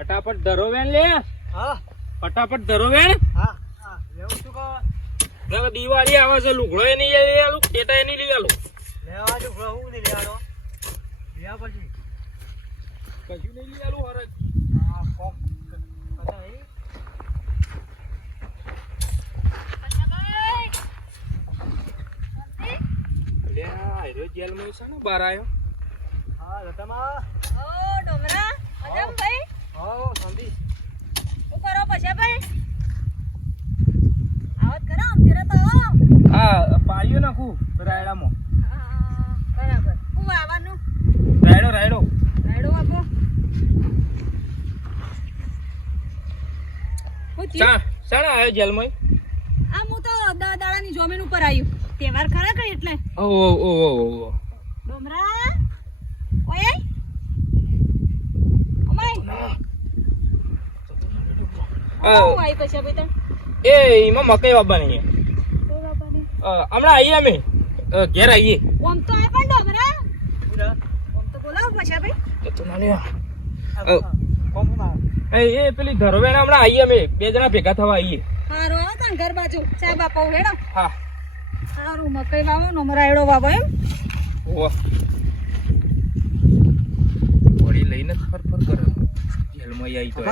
ફટાફટ ધરો વેણ લે. હા. ફટાફટ ધરો વેણ. હા. હા લેવું શું કહો? દિવાળી આવે છે લુગડો એ નહીં લઈ આલું ટેટા એ નહીં લઈ આલું. લેવા જો હું નહીં લેવાનો લેવા પછી? કશું નહીં લઈ આલું હરજ હા કોક લે આ હીરો જેલમાં છે ને બહાર આવ્યો હા લતામાં. ઓ ડોમરા અજમ ભાઈ હા સંધી શું કરો પછી ભાઈ? આવત કરો તો. હા. નાખું રાયડામાં. બરાબર. હું આવવાનું? રાયડો રાયડો. રાયડો આપો? ચા આવ્યો જેલમાં? આ હું તો દા દાડાની જમીન ઉપર આવ્યું તહેવાર ખરા કઈ એટલે? ઓ ઓ ઓ ઓ ડોમરા? ઓય ઓમાય આ, હું આવી પછી ભાઈ તને એ એમાં મકઈ વાવવાની હમણાં આવીએ અમે? ઘેર આવીએ ઓમ તો આય પણ ઓમ તો બોલાવો પછી ભાઈ. તો ના. કોમ એ પેલી ધરવેણ હમણાં આવીએ અમે. બે જણા ભેગા થવા આવીએ હારો આવો તને ઘર બાજુ. ચા બાપા હેડો. હા. સારું મકઈ વાવો નો રાયડો વાવો એમ. ઓહ. વળી લઈને ફર ફર કરો. જેલમાં આવી તો.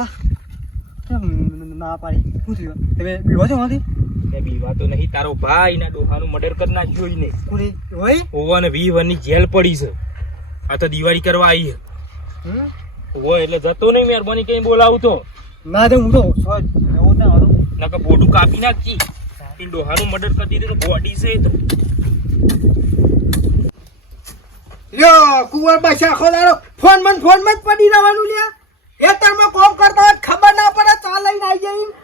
ના પાડી? શું થયું? તમે બીવા છો માંથી બીવા તો નહીં તારો ભાઈ ના ડોહાનું મર્ડર કરી નાખ્યું હોય ને. પૂરી હોય? ઓવા ને વી વનની જેલ પડી છે. આ તો દિવાળી કરવા આવી છે. ઓવો એટલે જતો નહીં મહેરબાની કઈ બોલાવતો ના તો હું તો એવું ના કે નકર બોડું કાપી નાખી. એ ડોહાનું મર્ડર કરી દીધું તો બોડી છે તો. લ્યો કુંવર બસ આખો ફોન મન ફોન મત જ પડી રહેવાનું લ્યા. ખેતરમાં કોમ કરતા હોય ખબર ના પડે ચા લઈને આવી જઈને.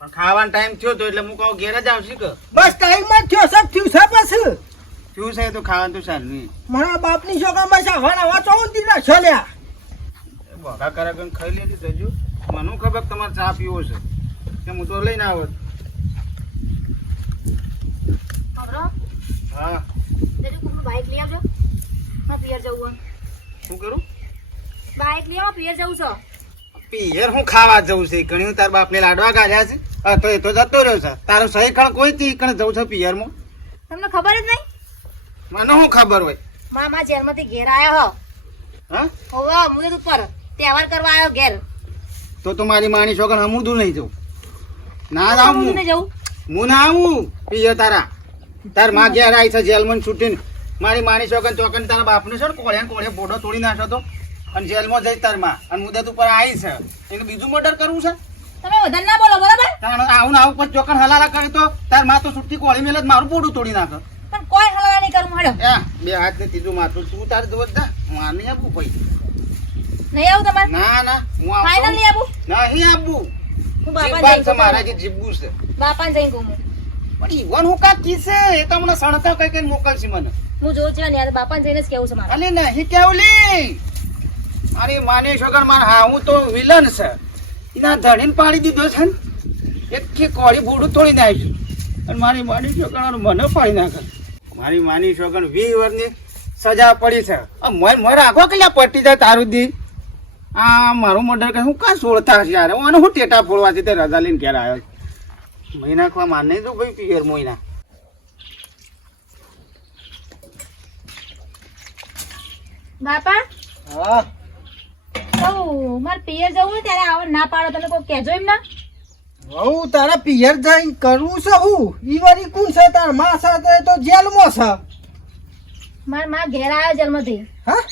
પણ ખાવાનો ટાઈમ થયો તો એટલે હું કહું ઘેર જ આવશે કે? બસ ટાઈમમાં જ થયો સબ થયું છે બસ થયું છે તો ખાવાનું તો સારું નહીં. મારા બાપની છોકરા બસ આ વાળા વાંચો દીના છો લ્યા બોગા કરે કે ખાઈ લેતી જજો. મને ખબર તમારે ચા પીવો છે? કે હું તો લઈને આવો ખબરો હા. બાઈક લઈ આવજો. હા પિયર જવું શું કરું? બાઈક લઈ આવો પિયર જવું છો. પિયર હું ખાવા જવું છે ઘણી તાર બાપને લાડવા ગાળ્યા છે. તો એ તો જતો રહ્યો છે. તારો સહી કણ કોઈ તી કણ જવું છે પિયરમાં તમને ખબર જ નહીં? મને શું ખબર હોય? મામા જેલમાંથી ઘેર આવ્યો હો. હા? હોવા મુદત ઉપર તહેવાર કરવા આવ્યો ઘેર. તો તો મારી માની છોકરા અમુદું નહીં જવું ના જાઉં હું. જવું? હું ના આવું પિયર તારા. તારમાં ઘેર આવી છે જેલમાં છૂટીને. મારી માની છોકન ચોકન તારા બાપને છે ને કોળે ને કોળે બોડો તોડી નાખ્યો તો. અને જેલમાં જઈ તારમાં અને મુદત ઉપર આવી છે. એને બીજું મર્ડર કરવું છે? તમે વધારે ના બોલો બરાબર? આવું આવું પણ ચોકન હલાલા કરે તો તારમાં તો છૂટી કોળી મેલે મારું પોડું તોડી નાખે. પણ કોઈ હલાલા નહીં કરું હેડો. બે હાથ ને ત્રીજું માથું તું તારે જોત દા હું આ નહીં આપું ભાઈ નહીં આવું તમારે? ના ના હું ફાઇનલ આવું નહીં આપું? નહીં આપું. હું બાપા જઈ છે મારા મારાથી જીવવું છે. બાપા જઈ ગમું પણ ઈવન હું કા કીસે એ તો મને સણતા કઈ કઈ મોકલશે મને. હું જોઉં છું ને બાપા જઈને જ કેવું છે મારે. અલે નહીં કેવું લી. મારી માની છોકર માર હા હું તો વિલન છે. એના ધણીને પાડી દીધો છે ને એક કે કોળી ભૂડું તોડી નાખ્યું. અને મારી માની છોકર મને પાડી નાખે. મારી માની છોકર વી વર્ષની સજા પડી છે. મને મને રાખો કે લ્યા પટી જાય તારું દી આ મારું મર્ડર કે હું કાં સોળતા છે યાર? હું હું ટેટા ફોડવાથી તે રજા લઈને ઘેર આવ્યો મહિના ખવા માન નહીં દઉં ભાઈ પિયર મોઈના બાપા? હા? મારે પિયર જવું હોય ત્યારે આવો ના પાડો. તમે કોઈ કહેજો એમ ના. હું તારા પિયર જઈને કરવું છે હું? ઈ વારી કોણ છે? તારમાં સાથે તો જેલમાં છે. મારા માં ઘેર આવ્યો જન્મથી હા?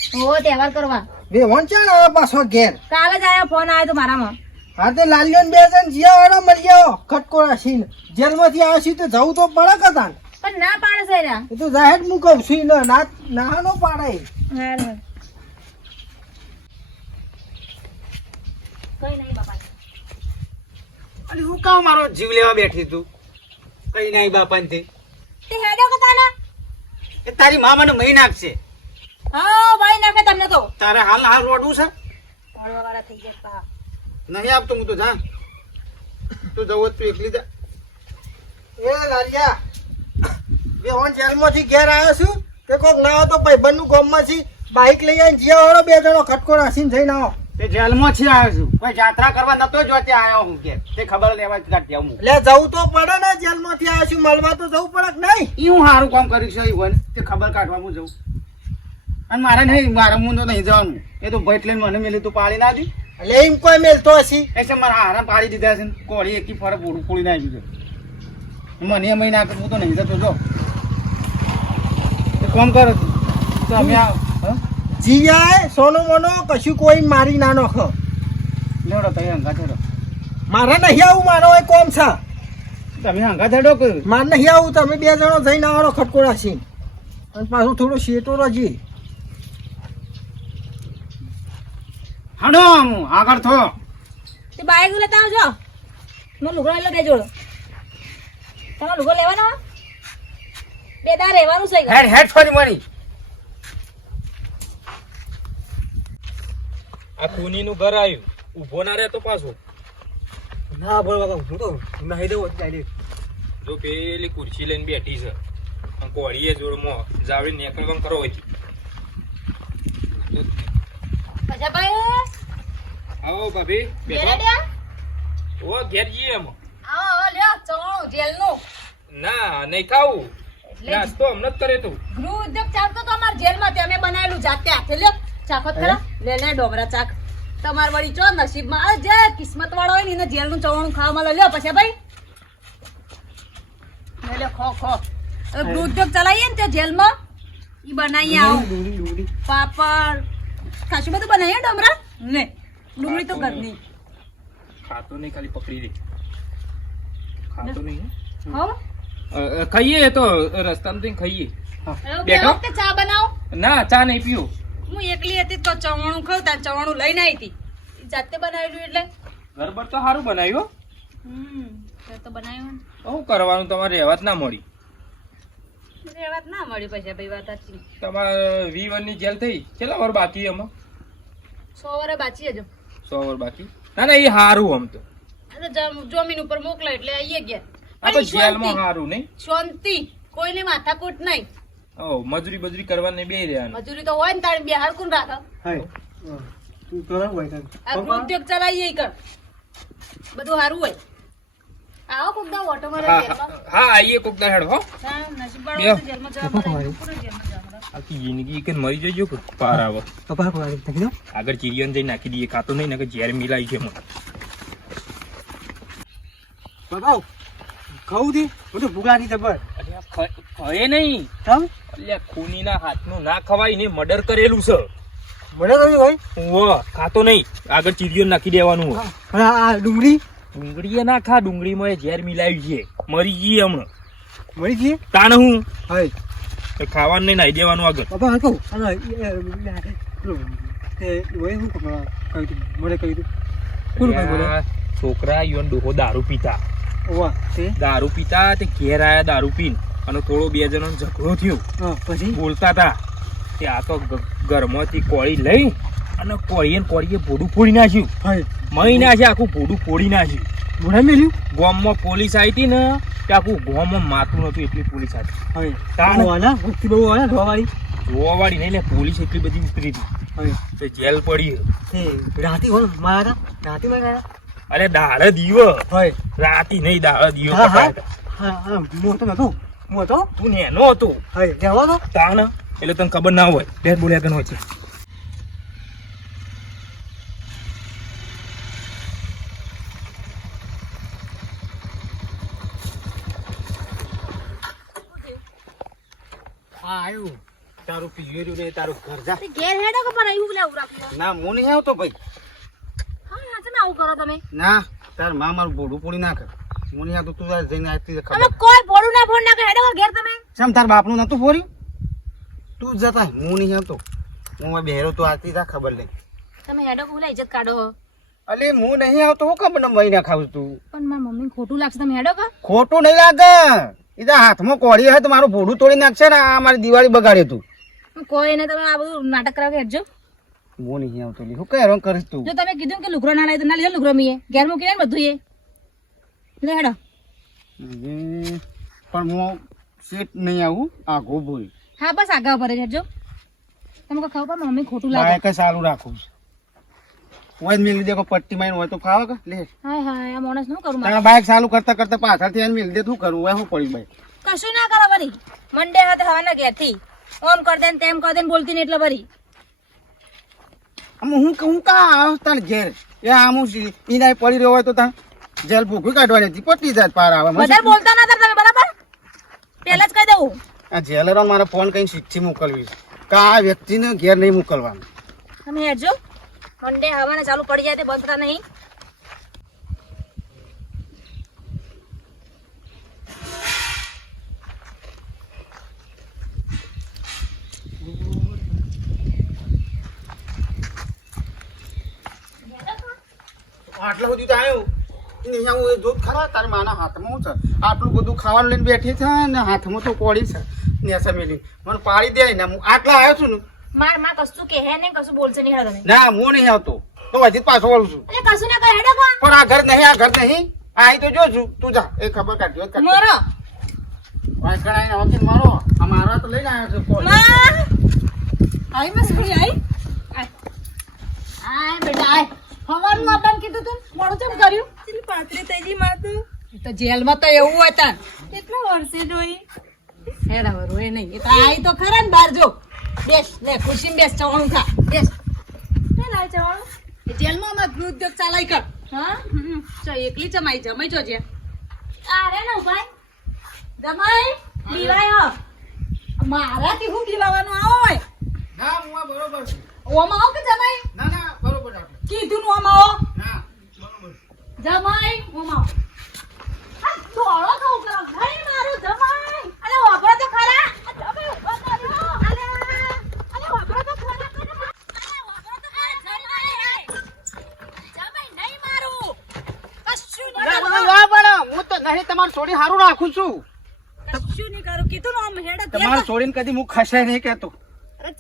તહેવાર કરવા. બે વંચાણ આવે પાછો ઘેર? કાલે જ આવ્યો ફોન આવ્યો તો મારામાં. હા તે લાલ્યો ને બે જણ જીયા વાળા મળી આવો ખટકોરા છીન. જેલમાંથી આવે છે તો જવું તો પડે કદાન પણ ના પાડે છે એ તો જાહેર હું કહું છું ને ના ના નો પાડે હાર. કઈ નહીં બાપા અને હું કામ મારો જીવ લેવા બેઠી તું કઈ નહીં બાપાને તે તે હેડો કે તાના એ તારી મા મને મહી નાખશે. હા ભાઈ નાખે તમને તો. તારે હાલ હાલ રોડવું છે? વાળા થઈ ગયા પા. નહીં આપતો હું તો જા. તું જવો તું એકલી જા એ લાલિયા બે હું જેલમાંથી ઘેર આવ્યો છું. તે કોક ના હોય તો ભાઈબંધનું ગામમાંથી બાઇક લઈ આવીને જીયા વાળો બે જણો ખટકો છીન જઈને આવો. તે જેલમાં છે આવ્યો છું. કોઈ જાત્રા કરવા નતો જો ત્યાં આવ્યો હું કે. તે ખબર લેવા કાઢી આવું એટલે જવું તો પડે ને જેલમાંથી આવ્યા છું મળવા તો જવું પડે કે નહીં? ઈ હું સારું કામ કર્યું છે ઈવન તે ખબર કાઢવા હું જઉં અને મારે નહીં મારે હું તો નહીં જવાનું. એ તો ભેટ લઈને મને મેલી તું પાડી ના દી. એટલે એમ કોઈ મેલતો હશી? એટલે મારા હારા પાડી દીધા છે કોળી એકી ફરક પૂરું પૂરી નાખ્યું દીધું મને એમ ના કરવું તો નહીં જતો જો. એ કોમ કરો તું. તો અમે આવ જીયા સોનો મોનો કશું કોઈ મારી ના નોખો. લેવડો મારે નહીં આવું મારો એ કોમ છે. તમે હંગા થેડો કે? મારે નહીં આવું તમે બે જણો જઈને આવવાનો ખટકોડા છે. અને પાછું થોડું શેટો રજી. હાડો આમ આગળ થો. તે બાઈક લેતા આવજો હું લુગડો એટલે બે જોડો. તમારે લુગડો લેવાનો બે દા રહેવાનું છે હેડ હેડ ફરી મરી. આ કુનીનું ઘર આવ્યું. ઊભો ના રહે તો પાછો. ના બોલ બાબા હું તો. નાહી દઉં ચાલી જો પેલી ખુરશી લઈને બેઠી છે. અને કોળીએ જોડમાં જાવડી નીકળવાનું કરો હોય. આવો ભાભી બેઠો. ઓ ઘેર જઈએ એમ. આવો આવો લ્યો ચવાણું જેલનું. ના નહીં ખાવું. નાસ્તો હમણાં જ કરે તું ગૃહ ઉદ્યોગ ચાલતો તો અમારા જેલમાં તે અમે બનાવેલું જાતે હાથે લ્યો. ચાખો ખરા. લે લે ડોબરા ચાખ. તમાર વળી ચો નસીબમાં માં જે કિસ્મત વાળો હોય ને એને જેલનું ચવાણું ખાવા મળે લ્યો પછી ભાઈ. લે ખો ખો. હવે ઉદ્યોગ ચલાવીએ ને તે જેલમાં એ બનાવીએ આવો. પાપડ. ખાસું બધું બનાવીએ ડમરા? ને. ડુંગળી તો ઘરની. ખાતો નહીં ખાલી પકડી દે. ખાતો નહીં ખાઈએ તો રસ્તામાં જઈને ખાઈએ. બેઠો? ચા બનાવો. ના ચા નહીં પીવો હું એકલી હતી તો ચવાણું ખાવ તાર ચવાણું લઈને આવી હતી. જાતે બનાવેલું એટલે? ગરબર તો સારું બનાવ્યું હમ તો બનાવ્યું શું કરવાનું તમારે રહેવા જ ના મળી. રેવા જ ના મળી પછી ભાઈ વાત સાચી. તમારે વી વનની જેલ થઈ? કેટલા વાર બાકી એમાં? સો વરે બાચી હજુ. સો વાર બાકી? ના ના એ સારું આમ તો. જમીન ઉપર મોકલા એટલે આવીએ ગયા. જેલમાં સારું નહીં. શાંતિ. કોઈને માથાકૂટ નહીં. ઓ મજૂરી બજરી કરવાને બે રહ્યા મજૂરી તો હોય ને તારે બે હરકું રાખે. હાય. તું કરાવ હોય. આ ઉદ્યોગ ચલાવીએ કર. બધું સારું હોય. આવો કોક દા ઓટો મારે હા આઈએ કોક દા હેડો હો. હા, નસીબ બે. વાળો જેલમાં જવા. પૂરું જેલમાં આખી જિંદગી કે મરી જજો કે પાર આવો. પપ્પા કોણ તકી દો. આગળ ચીરિયન જઈ નાખી દઈએ ખાતો નહીં ને કે ઝેર મિલાઈ છે મને પપ્પા કહું દી બધું તો ભૂગા ની જબર અલ્યા, ખ- નહીં. તમ અલ્યા ખૂનીના હાથનું ના ખવાય ને મર્ડર કરેલું છે. મર્ડર કર્યું ભાઈ ઉવ્વ, ખાતો નહીં. આગળ ચીરીઓ નાખી દેવાનું. આ ડુંગળી? ડુંગળીએ ના ખા ડુંગળીમાં એ ઝેર મિલાવી છે. મરી ગઈ હમણાં. મરી ગઈ? તાણ હું? હાય. ખાવાનું નહીં નાઈ દેવાનું આગળ. પપ્પા હા કહું મને કહ્યું છોકરા યોન ડોહો દારૂ પીતા. દારૂ પીતા તે ઘેર આયા દારૂ પીને. અને થોડો બે જણનો ઝઘડો થયો. પછી? બોલતા હતા તે આ તો ઘરમાંથી કોળી લઈ અને કોળીએ કોળીએ ભોડું ફોડી નાખ્યું. મહી નાખ્યું આખું ભોડું ફોડી નાખ્યું. મોઢા મેલ્યું? ગામમાં પોલીસ આવી હતી ને તે આખું ગામમાં માતું નતું એટલી પોલીસ બહુ ધોવાળી જોવા નહીં ને પોલીસ એટલી બધી ઉતરી હતી. જેલ પડી રાતી હોય મારા રાતી મારા અરે દાળ દીવ. હાય રાતી નહીં દાળ દીવ હા હા. હા હા હું તો નતો હું હતો? તું નેનો હતો. હાય જવા દો તાણ એટલે તને ખબર ના હોય. બે બોલ્યા તને હોય છે. હા આવ્યું તારું પીવેર્યું ને તારું ઘર જા. તે ઘેર હેડો કે પણ એવું લેવું રાખ્યું ના હું નહીં આવતો ભાઈ. હા હા છે ને આવું કરો તમે? ના તાર મા મારું બોડું પૂરી ના હું નહીં તો તું જઈને આવતી ખબર કોઈ ભોળું ના ફોન ના હેડો ઘેર તમે. સમ તાર બાપનું નતું ફોર્યું તું જતા હું નહીં આવતો હું બેરો તો આવતી તા ખબર લઈ તમે હેડો ભૂલા ઇજ્જત કાઢો અલે હું નહીં આવતો હું ખબર ને મહિના ખાવ તું. પણ મારા મમ્મી ખોટું લાગશે. તમે હેડો કા? ખોટું નહીં લાગે. એ તો હાથમાં કોળી હોય તો મારું ભોડું તોડી નાખશે ને આ મારી દિવાળી બગાડે તું. કોઈ ને તમે આ બધું નાટક કરાવ કે હેડજો. હું નહીં આવતો લી. હું કઈ હેરાન કરીશ તું. જો તમે કીધું કે લુગરો ના લઈ તો ના લીધો લુગરો મીએ. ઘેર મૂકીને બધું એ. લે હેડો પણ હું શેઠ નહીં આવું આઘો બોલ હા બસ આગળ ભરે ખાવ પણ મમ્મી ખોટું લાગે? કઈ સારું રાખું હોય મિલ દે પટ્ટી મારીને હોય તો ફાવે કે લે. હાય હાય આ માણસનું કરું તારા બાઇક ચાલુ કરતા કરતા પાછળથી મિલ દે શું કરું? હોય હું પડ્યું ભાઈ કશું ના કરો વરી મંડે હાથે હવાના ઘેરથી. ઓમ કર દે ને તેમ કર દે ને બોલતી ને એટલે વરી આમ હું હું કા આવ તાર ઘેર? એ આમ હું પડી રહ્યો હોય તો તાર જેલ ભૂખી કાઢવાની હતી પટી જાય પાર આવે. વધારે બોલતા ના તમે બરાબર? પહેલા જ કહી દઉં. આ જેલરો મારા ફોન કઈ ચિઠ્ઠી મોકલવી કે આ વ્યક્તિને ઘેર નહીં મોકલવાનું. તમે હેજો. મંડે હવાને ચાલુ પડી જાય તે બંધ નહીં. આટલા સુધી તો આવ્યું અહીંયા હું જોત ખરા તારા માના હાથમાં હું છે? આટલું બધું ખાવાનું લઈને બેઠી છે ને હાથમાં તો કોળી છે. નેસા મેલી. મને પાડી દે ને હું આટલા આવ્યો છું ને. મારમાં કશું કે હે નહીં કશું બોલશે નહીં હેડો તમે. ના હું નહીં આવતો. તો હજી પાછો વળું છું. એટલે કશું ના કરે હેડો પણ આ ઘર નહીં આ ઘર નહીં. આ તો જો છું. તું જા. એ ખબર કાઢી હોત મારો. કણાઈને વકીલ મારો. આ મારા તો લઈને આવ્યો છું આઈ મસ ખડી આઈ આય આય બેટા આય હવાનું આપણને કીધું તું મોડું ચમ કર્યું કેટલી પાતરી તેજી માં તું જેલમાં તો એવું હોય તાન કેટલા વર્ષે જોઈ? હેડા વરું એ નહીં. એ તો આઈ તો ખરા ને બાર જો. બેસ લે ખુશી બેસ ચવાણું ખા. બેસ. કે લાય ચવાણું? જેલમાં અમે ગૃહ ઉદ્યોગ ચાલાઈ કર. હા. ચો એકલી જમાઈ જમાઈ જો જે. અરે ને ભાઈ જમાઈ? બીવાય. હો મારાથી હું બીવાવાનું આવો હોય? ના હું આ બરોબર છું. આવો કે જમાઈ? ના ના બરોબર કીધું નું ઓમાં આવો. ના બરોબર જમાઈ ઓમાં આવો. નહીં તમારે છોડી સારું રાખું છું. કશું નહીં કરું. કીધું નું આમ હેડે તમારે છોડીને કદી હું ખસે નહીં કેતો અરે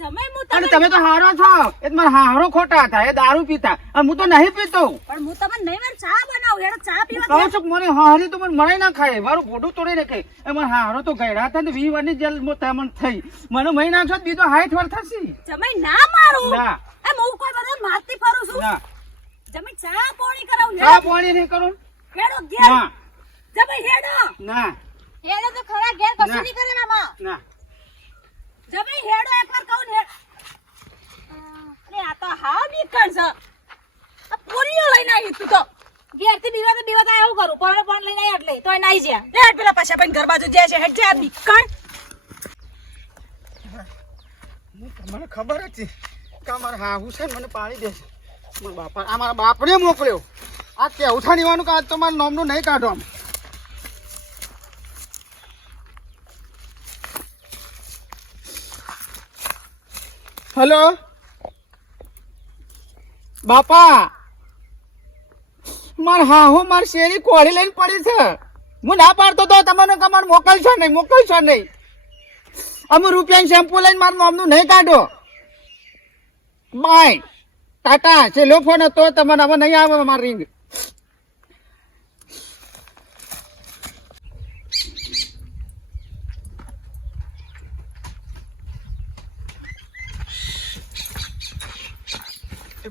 અને તમે તો હારો છો. એ તમારે હારો ખોટા હતા. એ દારૂ પીતા. અને હું તો નહીં પીતો. પણ હું તમને નહીં મારે. ચા બનાવું હેડો ચા પીવા કહું છું મને હારી તો મને મળે ના ખાય. મારું ફોટું તોડી નાખે. એ મને હારો તો ગયડા હતા ને વી વાની જેલ તમને થઈ. મને મહી નાખશો તો બીજો હાઈટ વાર થશે. જમાઈ ના મારું. ના. એમ હું કોઈ બધા મારતી ફરું છું. ના. જમી ચા પોણી કરાવું ચા પાણી નહીં કરું? હેડો ઘેર. ના. જમી હેડો. ના. હેડો તો ખરા ઘેર કશું નહીં કરે ને આમાં. ના. જમી હેડો એકવાર કહું ને. અરે આ તો હા બીકણ છે આ પોલીઓ લઈને આવી તું તો. ઘેરથી બીવા તો બીવા તો એવું કરું. પણ પણ લઈને આવી એટલે. તોય નાઈ જ્યા. લે હેડ પેલા પાછા પણ ઘર બાજુ જાય છે હેડ જા બીકણ મને ખબર હતી કે અમારે હાહુ છે મને પાડી દેશે મારા બાપા આ મારા બાપને મોકલ્યો. આ કેવું થાનીવાનું કે આજ તો મારા નામનું નહીં કાઢો આમ. હલો? બાપા! માર હાહો, માર શેરી કોળી લઈને પડી છે. હું ના પાડતો તો તમને કમાન મોકલશો નહીં મોકલશો નહીં. અમે રૂપિયાની શેમ્પુ લઈને મારું નામનું નહીં કાઢો. બાય. ટાટા, છેલ્લો ફોન હતો, તમને હવે નહીં આવે મારી રિંગ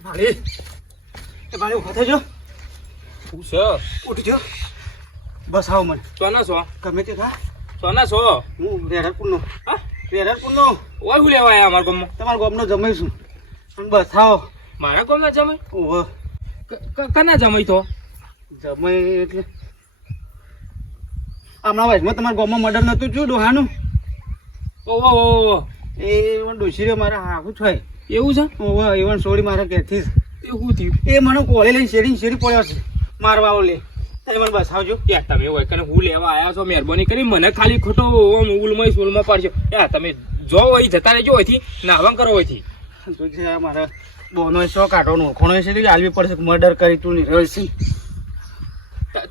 ભાડી ભાળી. ઊભો થજો શું છે ઉઠજો બસ આવો મને. સોના છો? ગમે તે ખા સોના છો? હું રેડરપુરનો હા? રેડરપુરનો ઓય હું લેવા આયા અમારા ગામમાં? તમારા ગામનો જમાઈ છું. અને બસ આવો. મારા ગામના જમાઈ? ઓહો. કના જમાઈ તો? જમાઈ એટલે હમણાં વચમાં તમારા ગામમાં મર્ડર નતું થયું ડોહાનું? ઓહો ઓહો એ પણ ડોશી રે મારા હાકું છે એવું છે? ઓહો એવન સોરી મારા ઘેરથી એવું થયું. એ મને કોલે લઈને શેરી શેરી પડ્યો છે. મારવા ઓલે તમે મને બસાવજો યાર તમે હોય કને હું લેવા આવ્યા છો મહેરબાની કરી મને ખાલી ખોટો ઓમ ઉલમાં સુલમાં પાડશો યાર તમે જો હોય જતા રહેજો હોયથી નાહવાં કરો હોયથી. શું છે મારે બોનો શો કાઢો નોખોણો છે કે આલવી પડશે. મર્ડર કરી તું નહીં રહ્યો છે.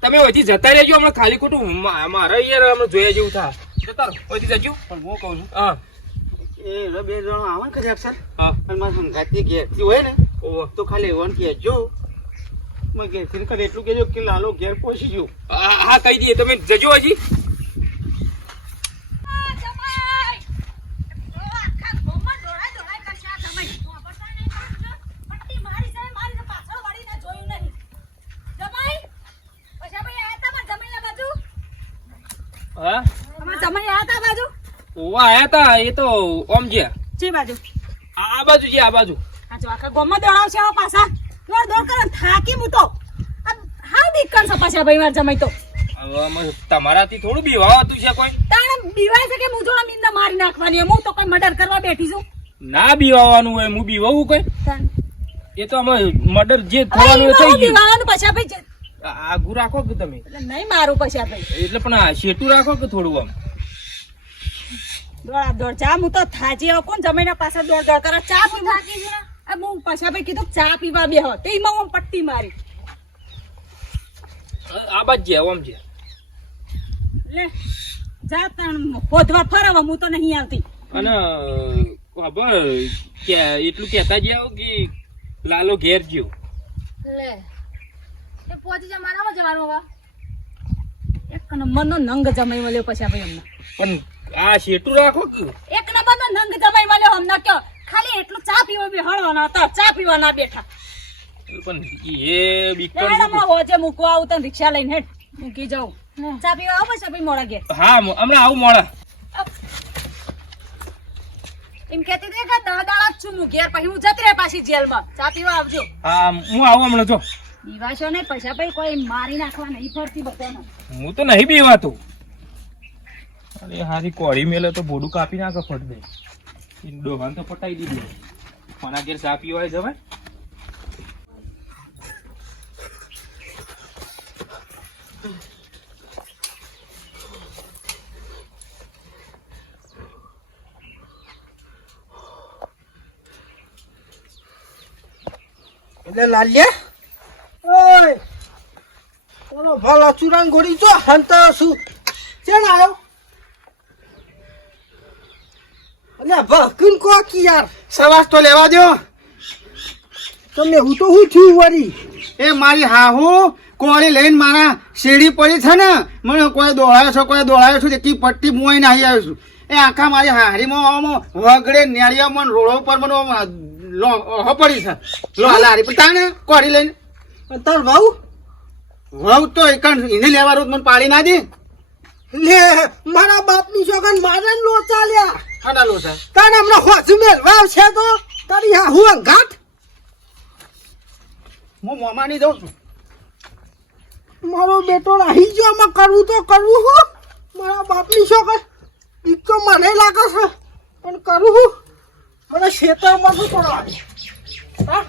તમે હોયથી જતા રહેજો હમણાં ખાલી ખોટું મારે યાર હમણાં જોયા જેવું થા જતા હોયથી જજો. પણ હું કહું છું હા. એ બે જણા આવે ને ખરી અક્ષર હા. પણ મારા સંગાતી ઘેરથી હોય ને તો ખાલી એવન કહેજો. ઘેરથી એટલું કેજો કે લાલો ઘેર પહોંચી ગયો. હા કહી દઈએ તમે જજો હજી. આયા તા એ તો ઓમ જે બાજુ. આ બાજુ જે આ બાજુ. આખા ગોમમાં દોડાવશે પાછા. દોડ દોડ કરે થાકી હું તો આ હાવ દીકન છે પાછા ભાઈ માર જમાઈ તો. તમારાથી થોડું બીવાતું છે કોઈ? તાણે બીવાય છે કે હું જો મીંદા મારી નાખવાની હું તો કોઈ મર્ડર કરવા બેઠી છું. ના બીવાવાનું હોય હું બીવાવું કોઈ? એ તો અમે મર્ડર જે થવાનું થઈ ગયું. બીવાનું પછી ભાઈ જે- આ- રાખો કે તમે? એટલે નહીં મારું પછી ભાઈ એટલે પણ આ શેટું રાખો કે થોડું આમ? દોડા દોડ. ચા હું તો થાજી આવું. કોણ જમીના પાસે દોડ દોડ કરે? ચા પીવા. આ હું પછી ભાઈ કીધું ચા પીવા બે હો તેમાં હું પટ્ટી મારી. આ બાજ છે ઓમ લે જા તાણ હોધવા ફરવા હું તો નહીં આવતી. અને ખબર કે એટલું કહેતા જ આવો કે લાલો ઘેર જ્યો. લે એ પહોંચી જા મારામાં જવાનું હવે. એક નંબરનો નંગ જમાઈ મળ્યો પછી ભાઈ અમને. પણ આ શેટું રાખો કે? એક નંબરનો નંગ જમાઈ મળ્યો અમને કયો? ખાલી એટલું ચા પીવા બી હળવાના હતા ચા પીવા ના બેઠા. પણ એ બીકર હોજે મૂકવા આવું તને રિક્ષા લઈને હેડ મૂકી જાઉં. ચા પીવા આવો પછી ભાઈ મોડા ઘેર. હા હમણાં આવું મોડા. એમ કહેતી હતી કે દહ દાડા છું હું ઘેર પછી હું જતી રહે પાછી જેલમાં. ચા પીવા આવજો. હા હું આવું હમણાં જો. દીવાશો ને પૈસા ભાઈ કોઈ મારી નાખવા નહીં ફરતી બધાને. હું તો નહીં બીવાતું અરે હારી કોળી મેલે તો બોડું કાપી નાખો ફટ દે. ડોહાન તો પટાઈ દીધી. કોના ઘેર ચા પીવા હોય જવાય? એટલે લાલ્યા? ઓય! ઓલો ભલો ચુરાન ગોળી જો હંતા શું ચેણ આવ્યો? એટલે ભકીન કો કી યાર? સવાસ તો લેવા દો તમે હું તો હું થયું વરી એ મારી હાહુ કોળી લઈને મારા શેડી પડી છે ને મને કોઈ દોડાયો છો કોઈ દોડાયો છું એટલી પટ્ટી મોઈ નાહી આવ્યો છું. એ આખા મારી હારીમાં વગડે નેળિયામાં મન રોડો ઉપર મને ઓહો પડી છે. લો લારી પણ તાને કોળી લઈને. તાર ભાઉ વહુ તો એકણ એને લેવાનું મને પાડી ના દે. લે મારા બાપની છોકરા મારે લો ચાલ્યા. છે હમણાં હોજ મેલવા છે તો? તારી હા હું અંગાટ હું મોમાની જઉં છું. મારો બેટો રહી ગયો આમાં કરવું તો કરવું હું. મારા બાપની છોકર ઈ તો મને લાગે છે પણ કરું હું. મને ખેતરમાં શું કરવા હા?